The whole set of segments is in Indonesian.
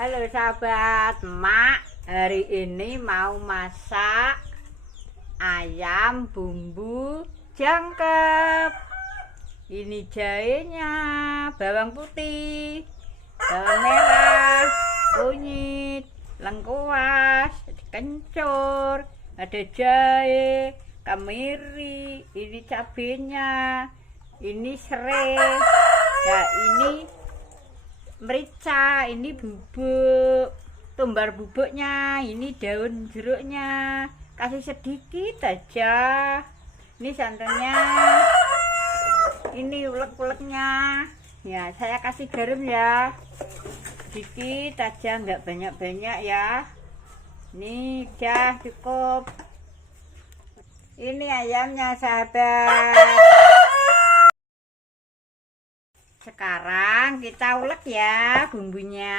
Halo sahabat, Mak hari ini mau masak ayam bumbu jangkep. Ini jahenya, bawang putih, bawang merah, kunyit, lengkuas, kencur, ada jahe, kemiri, ini cabenya, ini serai, ya ini merica, ini bubuk, tumbar bubuknya, ini daun jeruknya, kasih sedikit aja. Ini santannya, ini ulek-uleknya. Ya, saya kasih garam ya, sedikit aja, nggak banyak-banyak ya. Ini udah cukup. Ini ayamnya sahabat. Sekarang kita ulek ya bumbunya.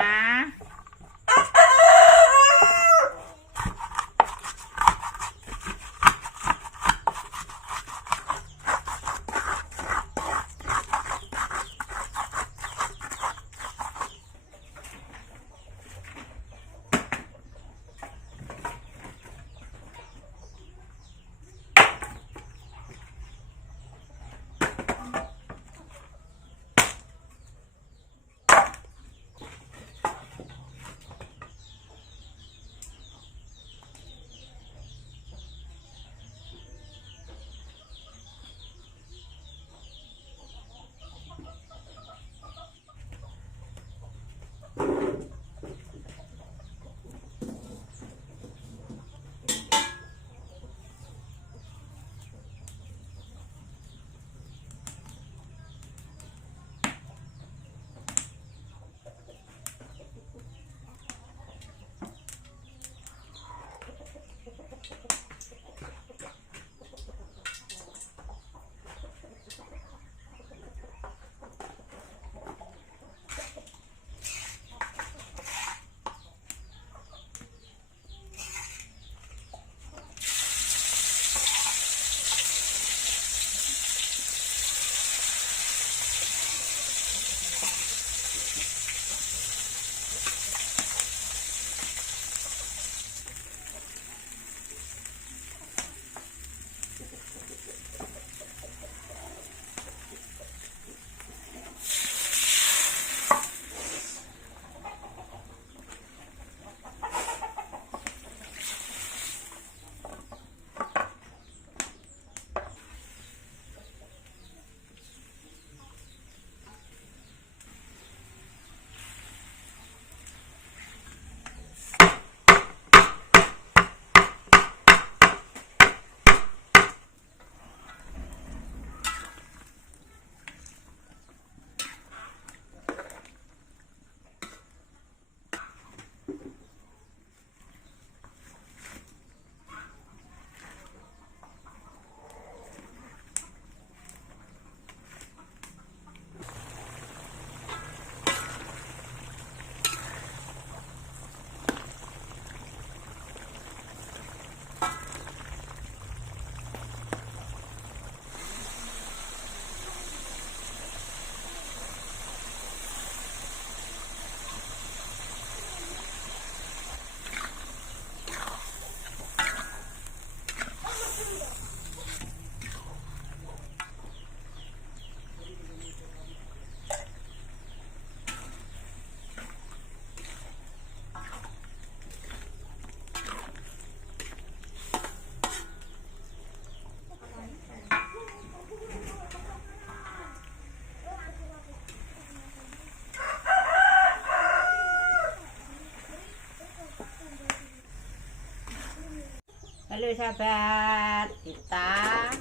Halo sahabat, kita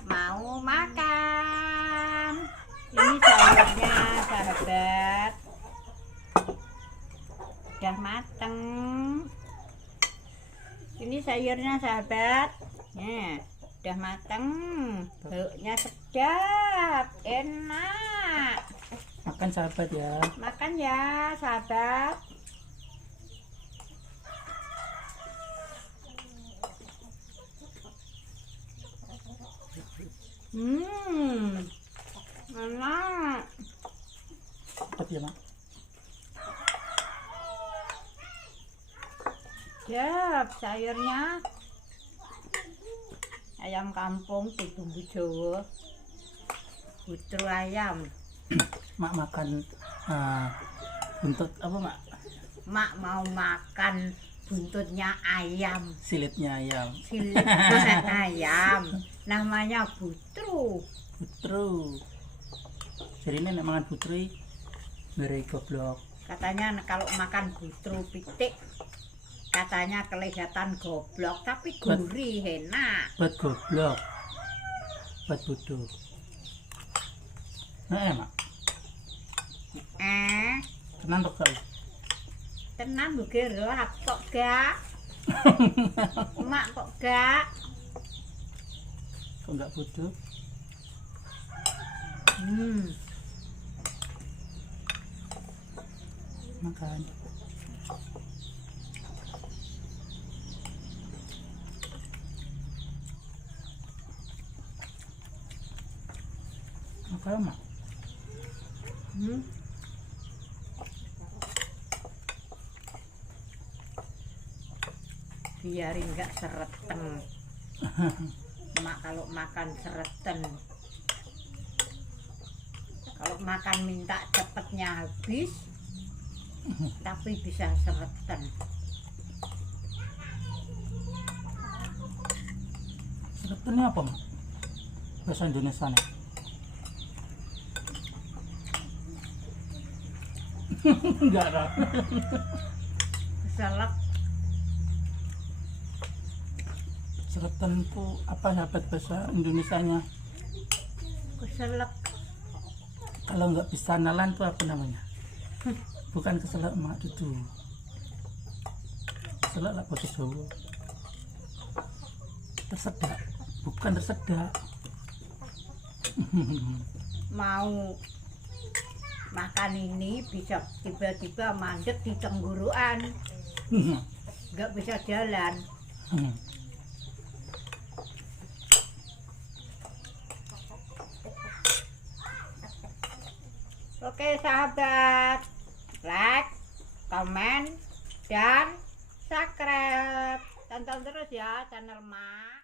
mau makan. Ini sayurnya sahabat, udah mateng. Ini sayurnya sahabat, ya udah mateng. Baunya sedap, enak. Makan sahabat ya. Makan ya sahabat. Enak. Cepat ya, Mak. Siap sayurnya. Ayam kampung bumbu Jawa. Putru ayam. Mak makan buntut apa mak? Mak mau makan buntutnya ayam. Silitnya ayam. Silit ayam. Namanya Putru. Putru. Jadi ini nek mangan putri beri goblok. Katanya kalau makan Putru pitik katanya kelihatan goblok tapi gurih enak. Buat goblok. Buat bodoh. Nah, mak. Tenan tok kau. Tenan lho Gero, aku kok gak. Mak kok gak. Kok enggak bodoh? Makan. Makan mak. Biarin nggak sereten. Mak kalau makan sereten. Kalau makan minta cepetnya habis, tapi bisa sereten. Seretennya apa mak? Bahasa Indonesia nih. Enggak ada. Keselak. Sereten itu apa sahabat bahasa Indonesianya? Keselak. Kalau nggak bisa nalan tuh apa namanya? Bukan keselak mak itu. Keselak lah bahasa Jawa. Tersedak, bukan tersedak. Mau makan ini bisa tiba-tiba mandek di tenggorokan, nggak bisa jalan. Oke sahabat, like, komen, dan subscribe. Tonton terus ya channel Mak.